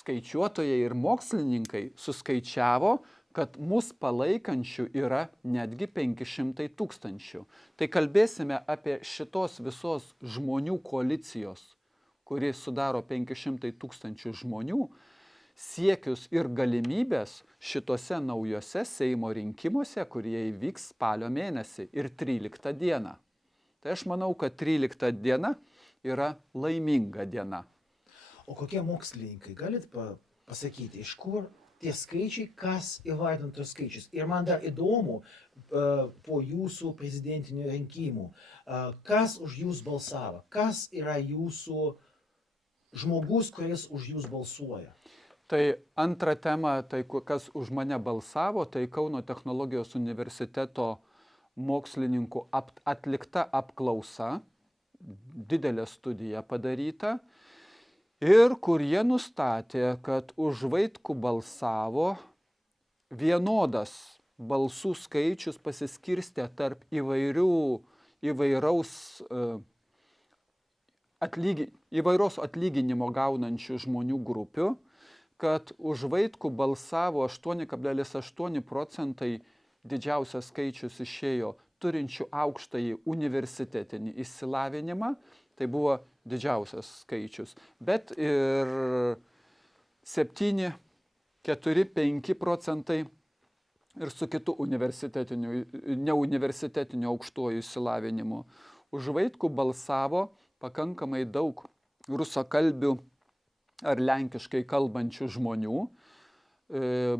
skaičiuotojai ir mokslininkai suskaičiavo, kad mus palaikančių yra netgi 500 000. Tai kalbėsime apie šitos visos žmonių koalicijos, kuri sudaro 500 000 žmonių, siekius ir galimybės šitose naujose Seimo rinkimuose, kurie įvyks spalio mėnesį ir 13 dieną. Tai aš manau, kad 13 diena yra laiminga diena. O kokie mokslininkai, galit pasakyti, iš kur tie skaičiai, kas įvardino tos skaičius? Ir man dar įdomu, po jūsų prezidentinių rinkimų, kas už jūs balsavo, kas yra jūsų žmogus, kuris už jūs balsuoja? Tai antra tema, tai kas už mane balsavo, tai Kauno technologijos universiteto mokslininkų atlikta apklausa, didelė studija padaryta, ir kur jie nustatė, kad už Vaitkų balsavo vienodas balsų skaičius pasiskirstė tarp įvairaus atlyginimo gaunančių žmonių grupių, kad už Vaitkų balsavo 8,8% didžiausias skaičius išėjo turinčių aukštąjį universitetinį išsilavinimą, tai buvo didžiausias skaičius, bet ir 7, 4, 5% ir su kitu neuniversitetiniu aukštuoju išsilavinimu. Už Vaitkų balsavo pakankamai daug rusakalbių ar lenkiškai kalbančių žmonių,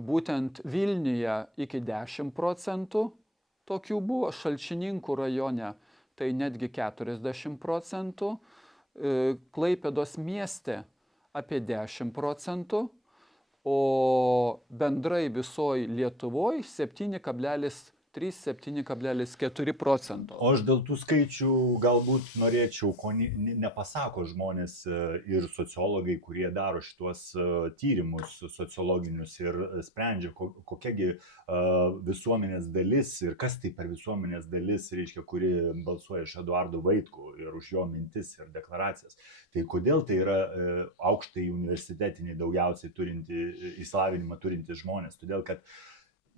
būtent Vilniuje iki 10% tokių buvo, Šalčininkų rajone tai netgi 40%, Klaipėdos mieste apie 10%, o bendrai visoje Lietuvoje 7,3–7,4%. O aš dėl tų skaičių galbūt norėčiau, ko nepasako žmonės ir sociologai, kurie daro šitos tyrimus sociologinius ir sprendžia, kokiagi visuomenės dalis ir kas tai per visuomenės dalis, reiškia, kuri balsuoja iš Eduardo Vaitkų ir už jo mintis ir deklaracijas. Tai kodėl tai yra aukštai universitetiniai daugiausiai išsilavinimą turinti žmonės? Todėl, kad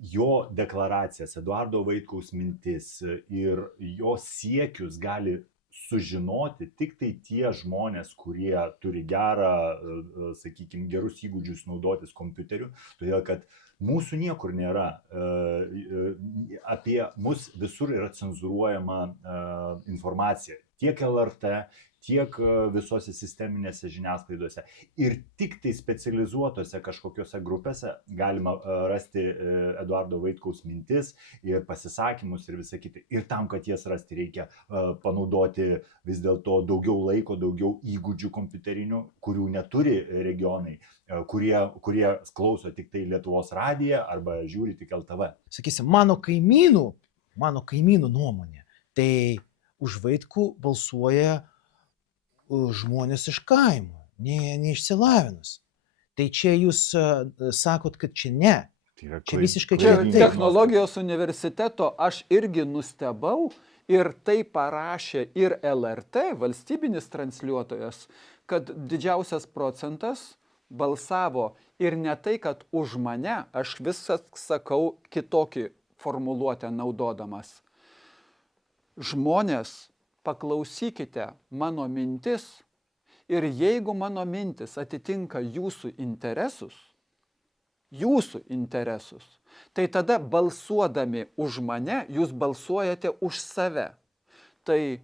jo deklaracijas, Eduardo Vaitkaus mintis ir jo siekius gali sužinoti tik tai tie žmonės, kurie turi sakykime, gerus įgūdžius naudotis kompiuteriu, todėl kad mūsų niekur nėra, apie mus visur yra cenzūruojama informacija, tiek LRT, tiek visose sisteminėse žiniasklaidose. Ir tik tai specializuotose kažkokiose grupėse galima rasti Eduardo Vaitkaus mintis ir pasisakymus ir visą kitą. Ir tam, kad jas rasti, reikia panaudoti vis dėlto daugiau laiko, daugiau įgūdžių kompiuterinių, kurių neturi regionai, kurie klauso tik tai Lietuvos radiją arba žiūri tik LTV. Sakysim, mano kaimynų nuomonė, tai už Vaitkų balsuoja žmonės iš kaimo, neišsilavinus. Tai čia jūs sakot, kad čia ne. Čia visiškai čia technologijos universiteto aš irgi nustebau ir tai parašė ir LRT, valstybinis transliuotojas, kad didžiausias procentas balsavo ir ne tai, kad už mane, aš visą sakau kitokį formuluotę naudodamas. Žmonės, paklausykite mano mintis ir jeigu mano mintis atitinka jūsų interesus, tai tada balsuodami už mane, jūs balsuojate už save. Tai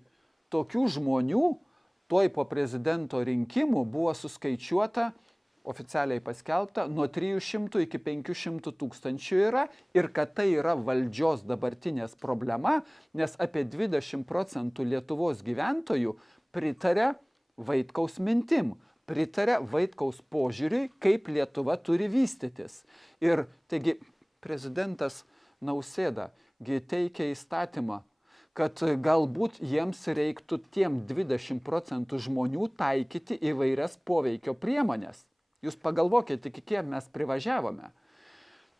tokių žmonių tuoj po prezidento rinkimų buvo suskaičiuota, oficialiai paskelbta, nuo 300 iki 500 tūkstančių yra ir kad tai yra valdžios dabartinės problema, nes apie 20% Lietuvos gyventojų pritarė Vaitkaus mintim, pritarė Vaitkaus požiūriui, kaip Lietuva turi vystytis. Ir taigi prezidentas Nausėda teikia įstatymą, kad galbūt jiems reiktų tiem 20% žmonių taikyti įvairias poveikio priemonės. Jūs pagalvokite, iki kiek mes privažiavome.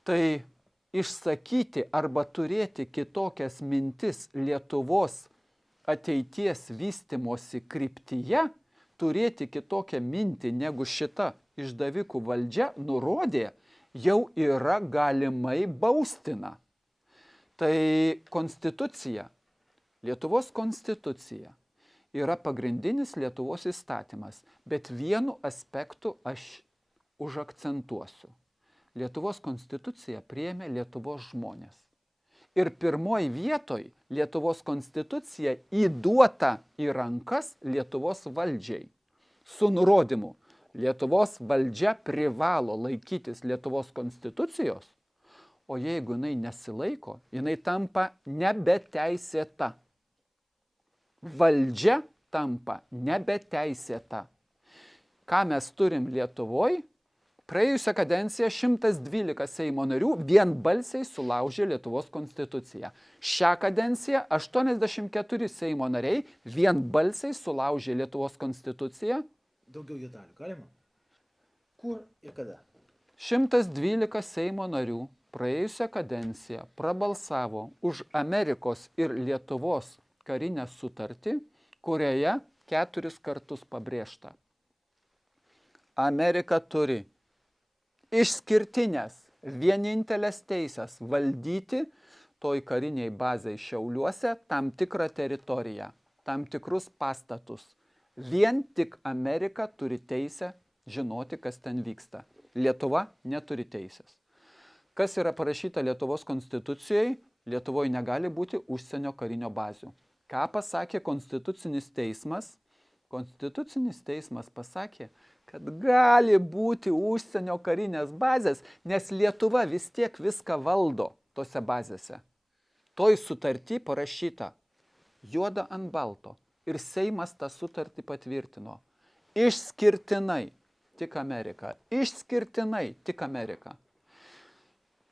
Tai išsakyti arba turėti kitokias mintis Lietuvos ateities vystymosi kryptyje, turėti kitokią mintį negu šita išdavikų valdžia nurodė, jau yra galimai baustina. Tai konstitucija, Lietuvos konstitucija yra pagrindinis Lietuvos įstatymas, bet vienu aspektu aš užakcentuosiu. Lietuvos konstituciją priėmė Lietuvos žmonės. Ir pirmoj vietoj Lietuvos konstitucija įduota į rankas Lietuvos valdžiai. Su nurodymu, Lietuvos valdžia privalo laikytis Lietuvos konstitucijos, o jeigu jinai nesilaiko, jinai tampa nebeteisėta. Valdžia tampa nebeteisėta. Ką mes turim Lietuvoje? Praėjusią kadenciją 112 Seimo narių vienbalsiai sulaužė Lietuvos konstituciją. Šią kadenciją 84 Seimo nariai vienbalsiai sulaužė Lietuvos konstituciją. Daugiau detalių galima? Kur ir kada? 112 Seimo narių praėjusią kadenciją prabalsavo už Amerikos ir Lietuvos karinę sutartį, kurioje 4 kartus pabrėžta. Amerika turi išskirtinės, vienintelės teisės valdyti toj kariniai bazai Šiauliuose tam tikrą teritoriją, tam tikrus pastatus. Vien tik Amerika turi teisę žinoti, kas ten vyksta. Lietuva neturi teisės. Kas yra parašyta Lietuvos konstitucijoje? Lietuvoje negali būti užsienio karinio bazių. Ką pasakė Konstitucinis teismas? Konstitucinis teismas pasakė, kad gali būti užsienio karinės bazės, nes Lietuva vis tiek viską valdo tose bazėse. Toj sutartį parašyta juoda ant balto ir Seimas tą sutartį patvirtino. Išskirtinai tik Amerika. Išskirtinai tik Amerika.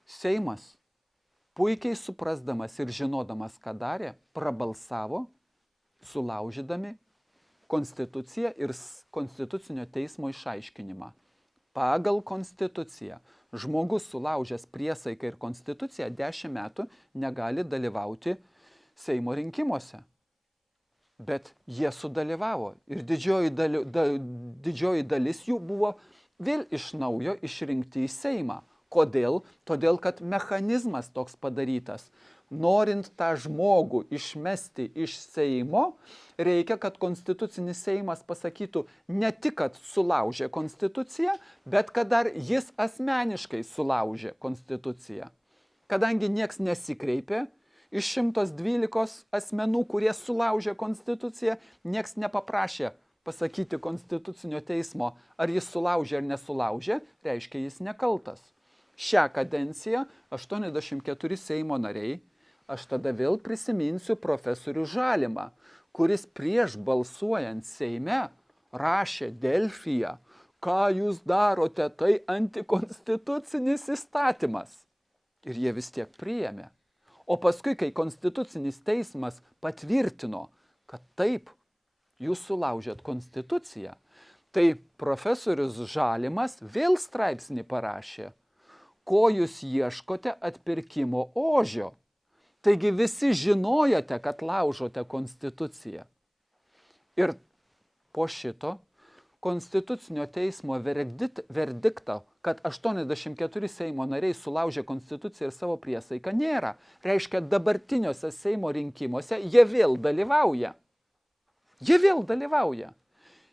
Seimas, puikiai suprasdamas ir žinodamas, ką darė, prabalsavo, sulaužydami konstituciją ir konstitucinio teismo išaiškinimą. Pagal konstituciją žmogus sulaužęs priesaiką ir konstituciją 10 metų negali dalyvauti Seimo rinkimuose. Bet jie sudalyvavo ir didžioji dalis jų buvo vėl iš naujo išrinkti į Seimą. Kodėl? Todėl, kad mechanizmas toks padarytas. Norint tą žmogų išmesti iš Seimo, reikia, kad Konstitucinis Seimas pasakytų ne tik, kad sulaužė Konstituciją, bet kad dar jis asmeniškai sulaužė Konstituciją. Kadangi nieks nesikreipė, iš 112 asmenų, kurie sulaužė Konstituciją, nieks nepaprašė pasakyti Konstitucinio teismo, ar jis sulaužė ar nesulaužė, reiškia jis nekaltas. Šią kadenciją 84 Seimo nariai, aš tada vėl prisiminsiu profesorių Žalimą, kuris prieš balsuojant Seime rašė Delfyje, ką jūs darote, tai antikonstitucinis įstatymas. Ir jie vis tiek priėmė. O paskui, kai Konstitucinis teismas patvirtino, kad taip, jūs sulaužėt Konstituciją, tai profesorius Žalimas vėl straipsnį parašė, ko jūs ieškote atpirkimo ožio. Taigi visi žinojote, kad laužote Konstituciją. Ir po šito Konstitucinio teismo verdikto, kad 84 Seimo nariai sulaužė Konstituciją ir savo priesaiką, nėra. Reiškia, dabartiniuose Seimo rinkimuose jie vėl dalyvauja. Jie vėl dalyvauja.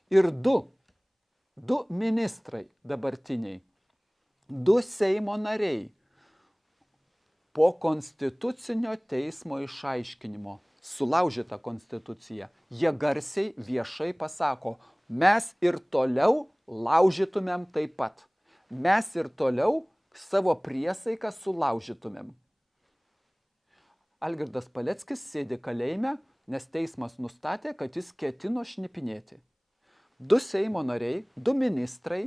Ir du ministrai dabartiniai, 2 Seimo nariai po Konstitucinio teismo išaiškinimo sulaužytą Konstituciją, jie garsiai viešai pasako, mes ir toliau laužytumėm taip pat. Mes ir toliau savo priesaiką sulaužytumėm. Algirdas Paleckis sėdi kalėjime, nes teismas nustatė, kad jis ketino šnipinėti. 2 Seimo nariai, 2 ministrai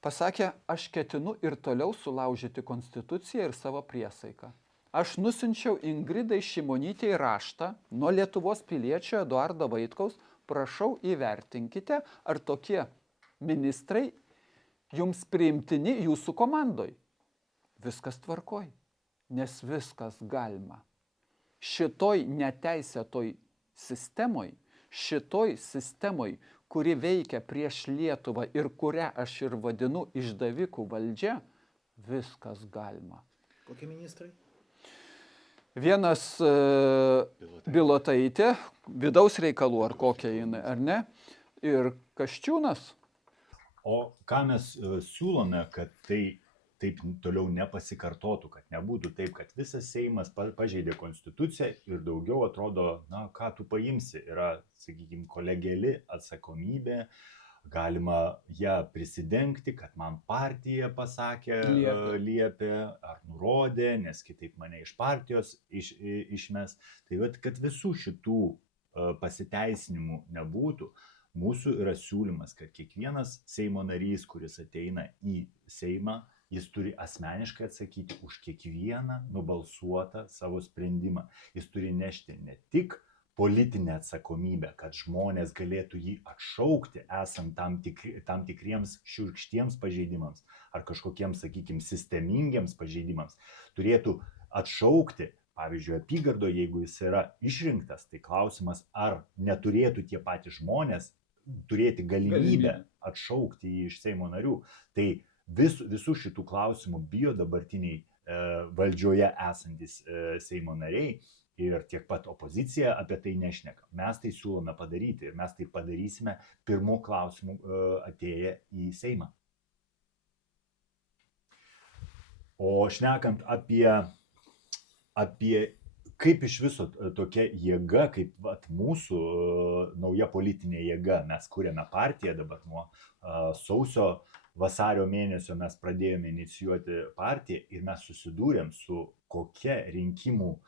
pasakė, aš ketinu ir toliau sulaužyti Konstituciją ir savo priesaiką. Aš nusinčiau Ingridai Šimonytei raštą nuo Lietuvos piliečio Eduardo Vaitkaus, prašau įvertinkite, ar tokie ministrai jums priimtini jūsų komandoj. Viskas tvarkoj, nes viskas galima. Šitoj neteisėtoj sistemoj, kuri veikia prieš Lietuvą ir kurią aš ir vadinu išdavikų valdžia, viskas galima. Kokie ministrai? Vienas Bilotaitė, vidaus reikalų ar kokia jinai, ar ne, ir Kasčiūnas. O ką mes siūlome, kad tai taip toliau nepasikartotų, kad nebūtų taip, kad visas Seimas pažeidė konstituciją ir daugiau atrodo, na, ką tu paimsi, yra, sakykime, kolegiali atsakomybė, galima ją prisidengti, kad man partija pasakė, liepė ar nurodė, nes kitaip mane iš partijos išmes. Tai vat, kad visų šitų pasiteisinimų nebūtų, mūsų yra siūlymas, kad kiekvienas Seimo narys, kuris ateina į Seimą, jis turi asmeniškai atsakyti už kiekvieną nubalsuotą savo sprendimą. Jis turi nešti ne tik politinę atsakomybę, kad žmonės galėtų jį atšaukti esant tam tikriems šiurkštiems pažeidimams ar kažkokiems, sakykime, sistemingiems pažeidimams. Turėtų atšaukti, pavyzdžiui, apygardoje, jeigu jis yra išrinktas, tai klausimas, ar neturėtų tie patys žmonės turėti galimybę atšaukti jį iš Seimo narių. Tai visų šitų klausimų bijo dabartiniai valdžioje esantis Seimo nariai ir tiek pat opozicija apie tai nešneka. Mes tai siūlome padaryti ir mes tai padarysime pirmų klausimų atėję į Seimą. O šnekant apie kaip iš viso tokia jėga, kaip mūsų nauja politinė jėga, mes kuriame partiją dabar nuo sausio vasario mėnesio mes pradėjome inicijuoti partiją ir mes susidūrėm su kokia rinkimų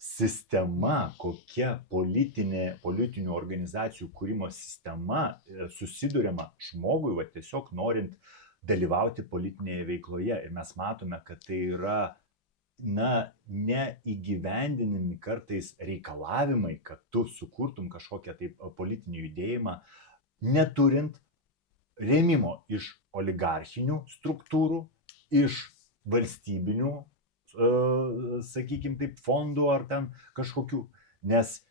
sistema, kokia politinių organizacijų kūrimo sistema susiduriama žmogui, va, tiesiog norint dalyvauti politinėje veikloje. Ir mes matome, kad tai yra neįgyvendinami kartais reikalavimai, kad tu sukurtum kažkokią tai politinį judėjimą, neturint rėmimo iš oligarchinių struktūrų, iš valstybinių, sakykime, taip, fondų ar ten kažkokių, nes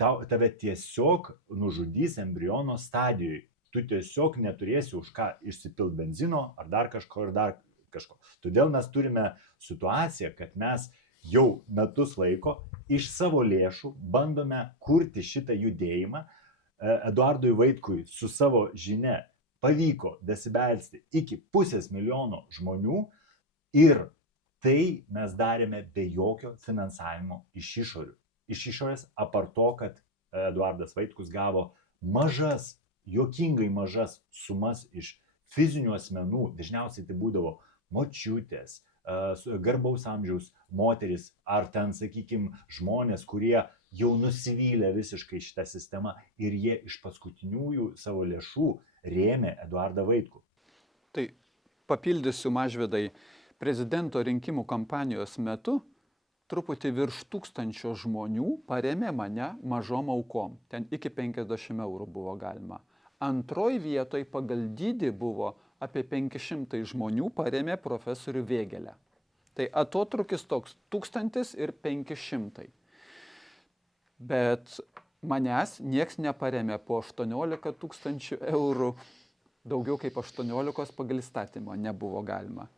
tave tiesiog nužudys embriono stadijoje. Tu tiesiog neturėsi už ką išsipilti benzino ar dar kažko. Todėl mes turime situaciją, kad mes jau metus laiko iš savo lėšų bandome kurti šitą judėjimą. Eduardui Vaitkui su savo žinia pavyko dasibelsti iki 500 000 žmonių ir tai mes darėme be jokio finansavimo iš išorių. Iš išorės, apart to, kad Eduardas Vaitkus gavo juokingai mažas sumas iš fizinių asmenų, dažniausiai tai būdavo močiutės, garbaus amžiaus moteris ar ten, sakykime, žmonės, kurie jau nusivylę visiškai šitą sistemą ir jie iš paskutiniųjų savo lėšų rėmė Eduardą Vaitkų. Tai papildysiu, Mažvydai, prezidento rinkimų kampanijos metu truputį virš 1000 žmonių parėmė mane mažom aukom. Ten iki 50 eurų buvo galima. Antroj vietoj pagal dydį buvo apie 500 žmonių parėmė profesorių Vėgėlę. Tai atotrukis toks 1000 ir 500. Bet manęs nieks neparėmė po 18 000 eurų, daugiau kaip 18 pagal įstatymą nebuvo galima.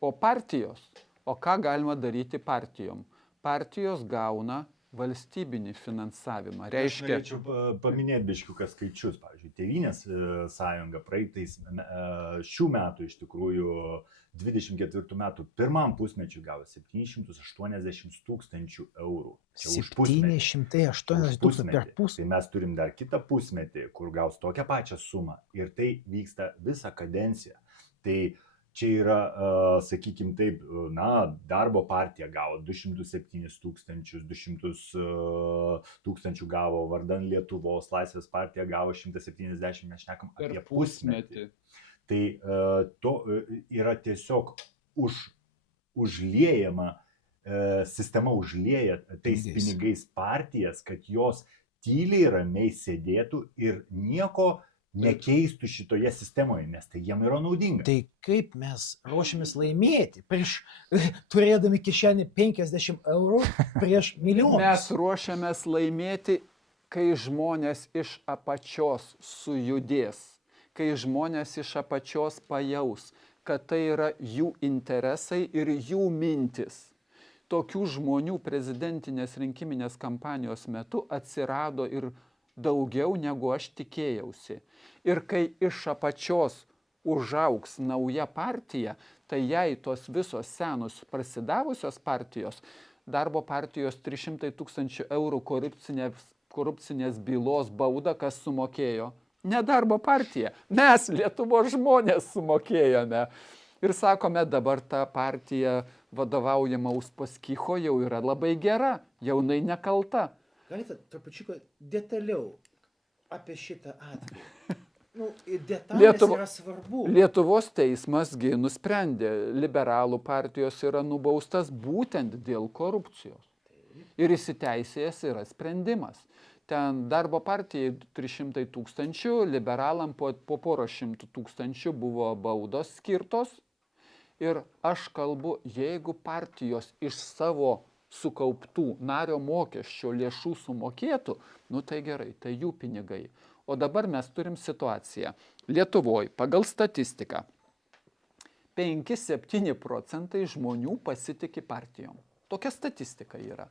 O partijos, ką galima daryti partijom? Partijos gauna valstybinį finansavimą. Aš norėčiau paminėti biškiuką skaičius. Pavyzdžiui, Tėvynės sąjunga šių metų, iš tikrųjų 24 metų pirmam pusmečiui gavo 780 000 eurų. 780 000 per pusmetį. Tai mes turim dar kitą pusmetį, kur gaus tokią pačią sumą. Ir tai vyksta visą kadenciją. Tai čia yra, sakykime taip, darbo partija gavo 207 000, 200 000 gavo vardan Lietuvos, Laisvės partija gavo 170, mes šnekam apie pusmetį. Tai to yra tiesiog užliejama, sistema užlieja tais pinigais partijas, kad jos tyliai ramiai sėdėtų ir nieko nekeistų šitoje sistemoje, nes tai jiem yra naudinga. Tai kaip mes ruošiamės laimėti, turėdami kišenį 50 eurų prieš milijonus? Mes ruošiamės laimėti kai žmonės iš apačios sujudės, kai žmonės iš apačios pajaus, kad tai yra jų interesai ir jų mintis. Tokių žmonių prezidentinės rinkiminės kampanijos metu atsirado ir daugiau negu aš tikėjausi. Ir kai iš apačios užaugs nauja partija, tai jei tos visos senos prasidavusios partijos, darbo partijos 300 000 eurų korupcinės bylos baudą, kas sumokėjo? Ne darbo partija, mes Lietuvos žmonės sumokėjome. Ir sakome, dabar ta partija vadovaujama Uspaskicho jau yra labai gera, jaunai nekalta. Galite trupučiuką detaliau apie šitą atvejį? Nu, detalės yra svarbu. Lietuvos teismasgi nusprendė, liberalų partijos yra nubaustas būtent dėl korupcijos. Ir įsiteisėjęs yra sprendimas. Ten darbo partijai 300 000, liberalam po 200 000 buvo baudos skirtos. Ir aš kalbu, jeigu partijos iš savo sukauptų nario mokesčio lėšų sumokėtų, nu tai gerai, tai jų pinigai. O dabar mes turim situaciją. Lietuvoje pagal statistiką 5-7% žmonių pasitiki partijom. Tokia statistika yra.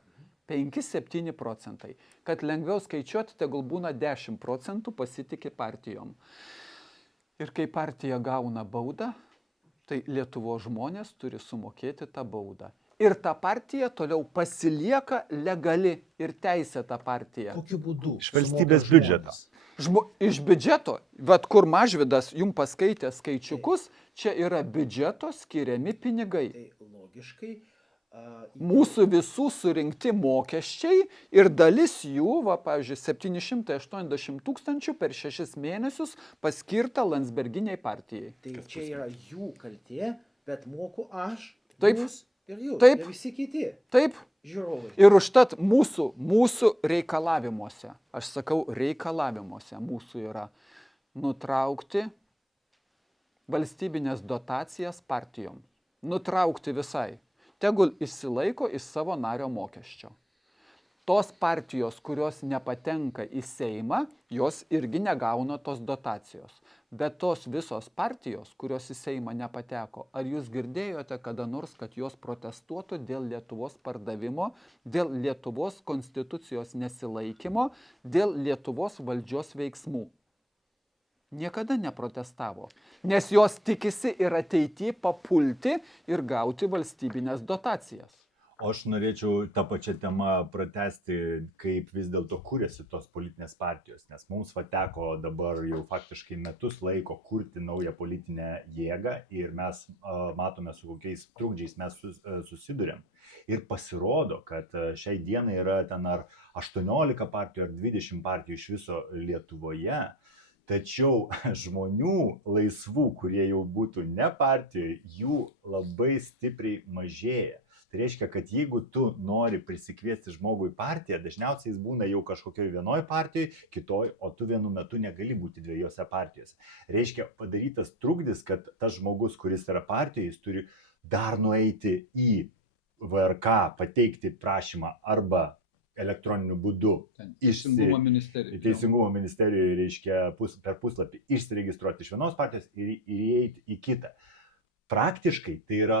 5-7%. Kad lengviau skaičiuoti, tegul būna 10% pasitiki partijom. Ir kai partija gauna baudą, tai Lietuvos žmonės turi sumokėti tą baudą. Ir ta partija toliau pasilieka legali ir teisėta partija. Kokiu būdu? Iš valstybės biudžeto. Iš biudžeto, vat kur Mažvydas jums paskaitė skaičiukus, čia yra biudžeto skiriami pinigai. Tai logiškai. Mūsų visų surinkti mokesčiai ir dalis jų, pavyzdžiui, 780 000 per 6 mėnesius paskirta Landsberginiai partijai. Tai čia yra jų kaltė, bet moku aš, Taip. jūs ir jūs. Taip. Ir visi kiti Taip. žiūrovai. Ir užtat mūsų reikalavimuose, aš sakau reikalavimuose, mūsų yra nutraukti valstybinės dotacijas partijom. Nutraukti visai. Tegul išsilaiko iš savo nario mokesčio. Tos partijos, kurios nepatenka į Seimą, jos irgi negauna tos dotacijos. Bet tos visos partijos, kurios į Seimą nepateko, ar jūs girdėjote kada nors, kad jos protestuotų dėl Lietuvos pardavimo, dėl Lietuvos konstitucijos nesilaikymo, dėl Lietuvos valdžios veiksmų? Niekada neprotestavo, nes jos tikisi ir ateityje papulti ir gauti valstybinės dotacijas. O aš norėčiau tą pačią temą pratesti, kaip vis dėlto kūrėsi tos politinės partijos, nes mums teko dabar jau faktiškai metus laiko kurti naują politinę jėgą ir mes matome, su kokiais trukdžiais mes susidurėm. Ir pasirodo, kad šiai dienai yra ten ar 18 partijų, ar 20 partijų iš viso Lietuvoje. Tačiau žmonių laisvų, kurie jau būtų ne partijoje, jų labai stipriai mažėja. Tai reiškia, kad jeigu tu nori prisikviesti žmogų į partiją, dažniausiai jis būna jau kažkokioje vienoje partijoje, kitoje, o tu vienu metu negali būti dviejose partijose. Reiškia, padarytas trukdis, kad tas žmogus, kuris yra partijoje, jis turi dar nueiti į VRK, pateikti prašymą arba elektroniniu būdu. Teisingumo ministerijoje, reiškia, per puslapį išsiregistruoti iš vienos partijos ir įeiti į kitą. Praktiškai tai yra,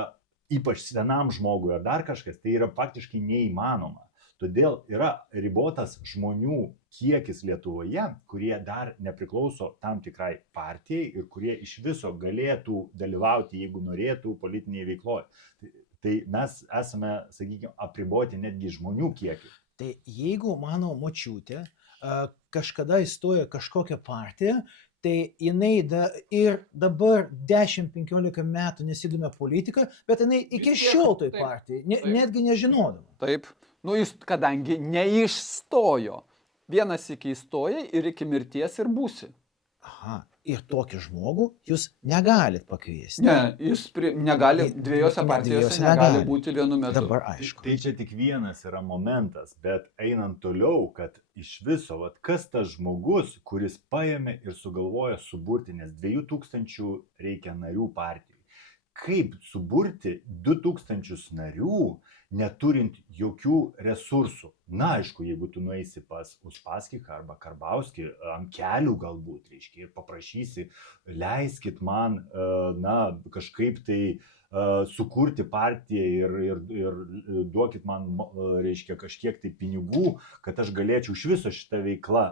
ypač senam žmogui ar dar kažkas, tai yra praktiškai neįmanoma. Todėl yra ribotas žmonių kiekis Lietuvoje, kurie dar nepriklauso tam tikrai partijai ir kurie iš viso galėtų dalyvauti, jeigu norėtų politinėje veikloje. Tai mes esame, sakykime, apriboti netgi žmonių kiekį. Tai jeigu mano močiutė kažkada įstojo kažkokią partiją, tai jinai ir dabar 10-15 metų nesidomė politiką, bet jinai iki šiol toj partijai, netgi nežinodama. Taip, jis kadangi neišstojo, vienas iki įstoja ir iki mirties ir būsi. Aha, ir tokį žmogų jūs negalit pakviesti. Ne, jis negali, dviejose partijose negali būti vienu metu. Dabar aišku. Tai čia tik vienas yra momentas, bet einant toliau, kad iš viso, kas tas žmogus, kuris paėmė ir sugalvojo suburti, nes 2000 reikia narių partijai. kaip suburti 2000 narių, neturint jokių resursų. Na, aišku, jeigu tu nueisi pas Uspaskichą arba Karbauskį ant kelių galbūt, reiškia, ir paprašysi, leiskit man, na, kažkaip tai sukurti partiją ir duokit man, reiškia, kažkiek tai pinigų, kad aš galėčiau iš viso šitą veiklą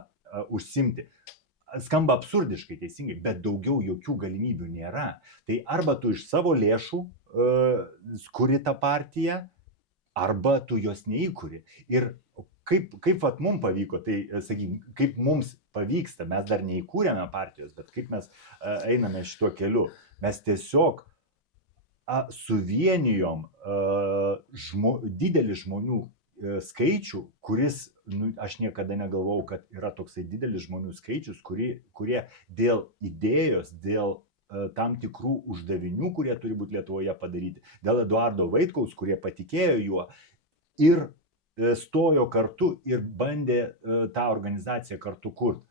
užsimti. Skamba absurdiškai, teisingai, bet daugiau jokių galimybių nėra. Tai arba tu iš savo lėšų kuri tą partiją, arba tu jos neįkuri. Ir kaip vat mums pavyko, tai, sakykim, kaip mums pavyksta, mes dar neįkūrėme partijos, bet kaip mes einame šituo keliu, mes tiesiog suvienijom didelį žmonių skaičių, kuris, nu, aš niekada negalvojau, kad yra toksai didelis žmonių skaičius, kurie dėl idėjos, dėl tam tikrų uždavinių, kurie turi būti Lietuvoje padaryti, dėl Eduardo Vaitkaus, kurie patikėjo juo ir stojo kartu ir bandė tą organizaciją kartu kurti,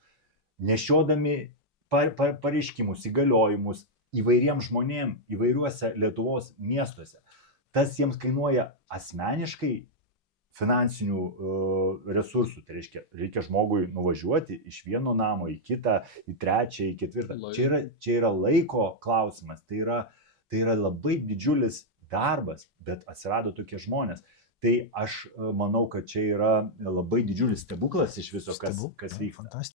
nešiodami pareiškimus, įgaliojimus įvairiems žmonėms įvairiuose Lietuvos miestuose. Tas jiems kainuoja asmeniškai finansinių resursų, tai reikia žmogui nuvažiuoti iš vieno namo į kitą, į trečią, į ketvirtą. Čia yra laiko klausimas, tai yra labai didžiulis darbas, bet atsirado tokie žmonės. Tai aš manau, kad čia yra labai didžiulis stebuklas iš viso, kas vyksta.